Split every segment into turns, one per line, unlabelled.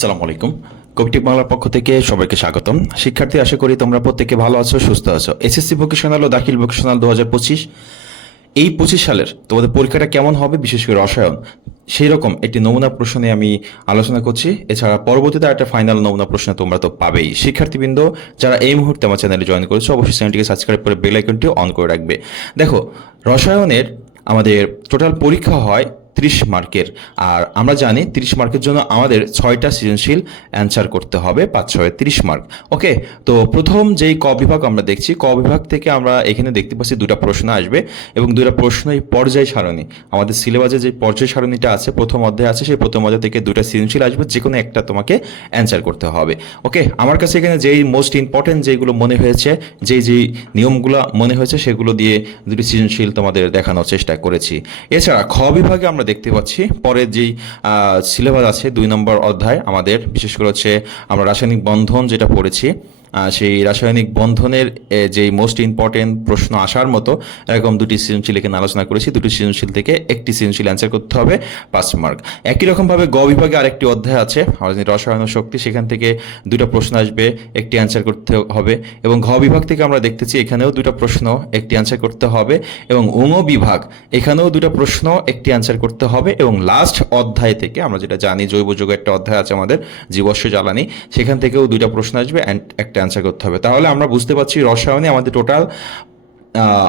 আসসালামু আলাইকুম। কবিটি বাংলার পক্ষ থেকে সবাইকে স্বাগতম। শিক্ষার্থী, আশা করি তোমরা প্রত্যেকে ভালো আছো, সুস্থ আছো। এসএসসি ভোকেশনাল ও দাখিল ভোকেশনাল দু হাজার পঁচিশ। এই পঁচিশ সালের তোমাদের পরীক্ষাটা কেমন হবে, বিশেষ করে রসায়ন? সেই রকম একটি নমুনা প্রশ্ন আমি আলোচনা করছি। এছাড়া পরবর্তীতে একটা ফাইনাল নমুনা প্রশ্ন তোমরা তো পাবেই। শিক্ষার্থীবৃন্দ, যারা এই মুহূর্তে আমার চ্যানেলে জয়েন করেছ, অবশ্যই চ্যানেলটিকে সাবস্ক্রাইব করে বেল আইকনটি অন করে রাখবে। দেখো, রসায়নের আমাদের টোটাল পরীক্ষা হয় ত্রিশ মার্কের। আর আমরা জানি তিরিশ মার্কের জন্য আমাদের ছয়টা সৃজনশীল অ্যান্সার করতে হবে, পাঁচ, ছয়, তিরিশ মার্ক। ওকে, তো প্রথম যেই ক বিভাগ আমরা দেখছি, ক বিভাগ থেকে আমরা এখানে দেখতে পাচ্ছি দুটা প্রশ্ন আসবে এবং দুটা প্রশ্ন এই পর্যায় সারণী। আমাদের সিলেবাসে যে পর্যায় সারণীটা আছে, প্রথম অধ্যায় আছে, সেই প্রথম অধ্যায় থেকে দুটা সৃজনশীল আসবে যে কোনো একটা তোমাকে অ্যান্সার করতে হবে। ওকে, আমার কাছে এখানে যেই মোস্ট ইম্পর্টেন্ট যেগুলো মনে হয়েছে, যেই যেই নিয়মগুলো মনে হয়েছে, সেগুলো দিয়ে দুটি সৃজনশীল তোমাদের দেখানোর চেষ্টা করেছি। এছাড়া খ বিভাগে আমরা দেখতে পাচ্ছি। পরের যেই সিলেবাস আছে দুই নম্বর অধ্যায় আমাদের, বিশেষ করে হচ্ছে আমরা রাসায়নিক বন্ধন যেটা পড়েছি সেই রাসায়নিক বন্ধনের যে মোস্ট ইম্পর্টেন্ট প্রশ্ন আসার মতো, এরকম দুটি সৃজনশীল এখানে আলোচনা করেছি। দুটি সৃজনশীল থেকে একটি সৃজনশীল অ্যান্সার করতে হবে পাঁচ মার্ক একই রকমভাবে গ বিভাগে আরেকটি অধ্যায় আছে রসায়ন শক্তি, সেখান থেকে দুটো প্রশ্ন আসবে, একটি অ্যান্সার করতে হবে। এবং ঘ বিভাগ থেকে আমরা দেখতেছি এখানেও দুটো প্রশ্ন, একটি অ্যান্সার করতে হবে, এবং অঙ্গ বিভাগ, এখানেও দুটো প্রশ্ন, একটি অ্যান্সার করতে হবে, এবং লাস্ট অধ্যায় থেকে, আমরা যেটা জানি জৈব যুগ একটা অধ্যায় আছে আমাদের, জীবস্ব জ্বালানি, সেখান থেকেও দুইটা প্রশ্ন আসবে অ্যান্ড একটা অ্যান্সার করতে হবে। তাহলে আমরা বুঝতে পারছি রসায়নে আমাদের টোটাল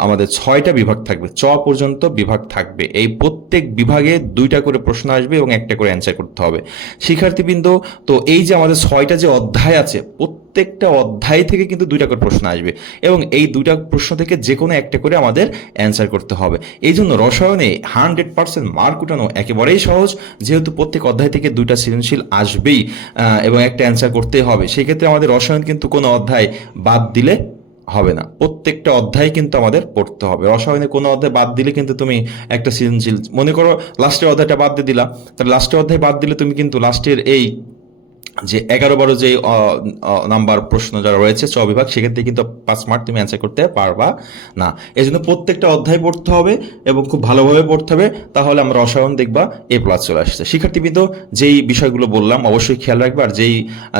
আমাদের ছয়টা বিভাগ থাকবে, চ পর্যন্ত বিভাগ থাকবে। এই প্রত্যেক বিভাগে দুইটা করে প্রশ্ন আসবে এবং একটা করে অ্যান্সার করতে হবে। শিক্ষার্থীবৃন্দ, তো এই যে আমাদের ছয়টা যে অধ্যায় আছে, প্রত্যেকটা অধ্যায় থেকে কিন্তু দুইটা করে প্রশ্ন আসবে এবং এই দুইটা প্রশ্ন থেকে যে কোনো একটা করে আমাদের অ্যান্সার করতে হবে। এই জন্য রসায়নে হান্ড্রেড পার্সেন্ট মার্ক উঠানো একেবারেই সহজ, যেহেতু প্রত্যেক অধ্যায় থেকে দুইটা সৃজনশীল আসবেই এবং একটা অ্যান্সার করতে হবে। সেক্ষেত্রে আমাদের রসায়ন কিন্তু কোনো অধ্যায় বাদ দিলে হবে না। প্রত্যেকটা অধ্যায় কিন্তু আমাদের পড়তে হবে। রসায়নে কোনো অধ্যায় বাদ দিলে কিন্তু তুমি একটা সৃজনশীল মনে করো লাস্টের অধ্যায়টা বাদ দিয়ে দিলা তাহলে লাস্টের অধ্যায় বাদ দিলে তুমি কিন্তু লাস্টের এই যে এগারো বারো যে নাম্বার প্রশ্ন যারা রয়েছে, চ বিভাগ, সেক্ষেত্রে কিন্তু পাঁচ মার্ক তুমি অ্যান্সার করতে পারবা না। এই জন্য প্রত্যেকটা অধ্যায় পড়তে হবে এবং খুব ভালোভাবে পড়তে হবে, তাহলে আমরা রসায়ন দেখবা, এ প্লাস চলে আসছে। শিক্ষার্থীবৃন্দ, যেই বিষয়গুলো বললাম, অবশ্যই খেয়াল রাখবে, আর যেই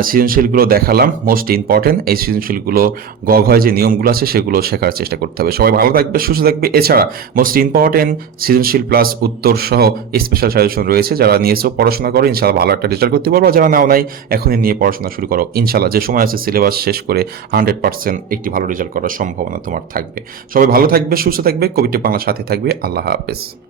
সৃজনশীলগুলো দেখালাম মোস্ট ইম্পর্টেন্ট এই সৃজনশীলগুলো গ ঘয় যে নিয়মগুলো আছে, সেগুলো শেখার চেষ্টা করতে হবে। সবাই ভালো থাকবে, সুস্থ থাকবে। এছাড়া মোস্ট ইম্পর্টেন্ট সৃজনশীল প্লাস উত্তর সহ স্পেশাল সাজেশন রয়েছে, যারা নিয়েছো, পড়াশোনা করো ইনশাল্লাহ ভালো একটা রেজাল্ট করতে পারব, যারা নাও নাই এখনই নিয়ে পড়াশোনা শুরু করো। ইনশাল্লাহ যে সময় আছে সিলেবাস শেষ করে হান্ড্রেড পার্সেন্ট একটি ভালো রেজাল্ট করার সম্ভাবনা তোমার থাকবে। সবাই ভালো থাকবে, সুস্থ থাকবে, কবিটি বাংলার সাথে থাকবে। আল্লাহ হাফেজ।